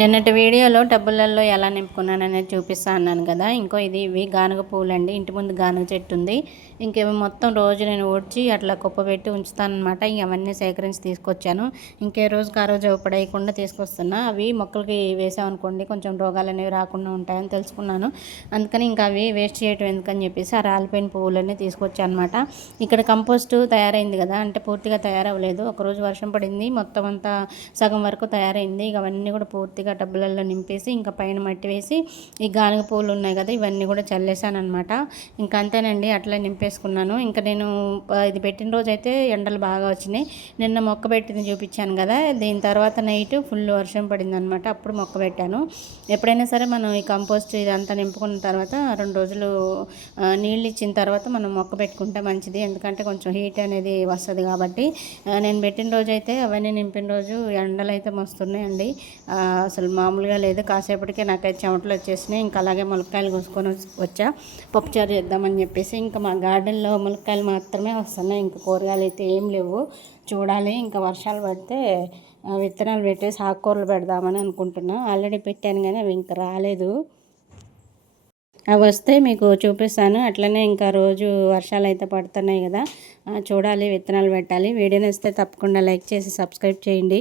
నిన్నటి వీడియోలో టబ్బులలో ఎలా నింపుకున్నాననేది చూపిస్తా అన్నాను కదా. ఇవి గానుగ పూలండి. ఇంటి ముందు గానుగ చెట్టు ఉంది. ఇంకేమో మొత్తం రోజు నేను ఊడ్చి అట్లా కుప్పబెట్టి ఉంచుతానమాట. అవన్నీ సేకరించి తీసుకొచ్చాను. ఇంకే రోజుకి ఆ రోజు పడేయకుండా తీసుకొస్తున్నా. అవి మొక్కలకి వేసామనుకోండి కొంచెం రోగాలు అనేవి రాకుండా ఉంటాయని తెలుసుకున్నాను. అందుకని ఇంకా అవి వేస్ట్ చేయటం ఎందుకని చెప్పేసి ఆ రాలిపోయిన పువ్వులన్నీ తీసుకొచ్చాను అనమాట. ఇక్కడ కంపోస్టు తయారైంది కదా, అంటే పూర్తిగా తయారవ్వలేదు. ఒకరోజు వర్షం పడింది, మొత్తం అంతా సగం వరకు తయారైంది. అవన్నీ కూడా పూర్తిగా టబ్బులలో నింపేసి ఇంకా పైన మట్టి వేసి ఈ గానుగ పూలు ఉన్నాయి కదా ఇవన్నీ కూడా చల్లేసాను అనమాట. ఇంకా అంతేనండి, అట్లా నింపేసుకున్నాను. ఇంకా నేను ఇది పెట్టిన రోజు అయితే ఎండలు బాగా వచ్చినాయి. నిన్న మొక్క పెట్టింది చూపించాను కదా, దీని తర్వాత నైట్ ఫుల్ వర్షం పడింది అనమాట. అప్పుడు మొక్క పెట్టాను. ఎప్పుడైనా సరే మనం ఈ కంపోస్ట్ ఇదంతా నింపుకున్న తర్వాత 2 రోజులు నీళ్ళు ఇచ్చిన తర్వాత మనం మొక్క పెట్టుకుంటే మంచిది. ఎందుకంటే కొంచెం హీట్ అనేది వస్తుంది కాబట్టి. నేను పెట్టిన రోజు అయితే అవన్నీ నింపిన రోజు ఎండలు అయితే మస్తున్నాయండి. అసలు మామూలుగా లేదు. కాసేపటికే నాకైతే చెమటలు వచ్చేసినాయి. ఇంకా అలాగే ములక్కాయలు కోసుకొని వచ్చా పప్పుచారు చేద్దామని చెప్పేసి. ఇంకా మా గార్డెన్లో ములక్కాయలు మాత్రమే వస్తున్నాయి, ఇంకా కూరగాయలు అయితే ఏం లేవు. చూడాలి, ఇంకా వర్షాలు పడితే విత్తనాలు పెట్టేసి ఆకుకూరలు పెడదామని అనుకుంటున్నా. ఆల్రెడీ పెట్టాను కానీ అవి ఇంకా రాలేదు. అవి వస్తే మీకు చూపిస్తాను. అట్లనే ఇంకా రోజు వర్షాలు అయితే పడుతున్నాయి కదా, చూడాలి, విత్తనాలు పెట్టాలి. వీడియో నచ్చితే తప్పకుండా లైక్ చేసి సబ్స్క్రైబ్ చేయండి.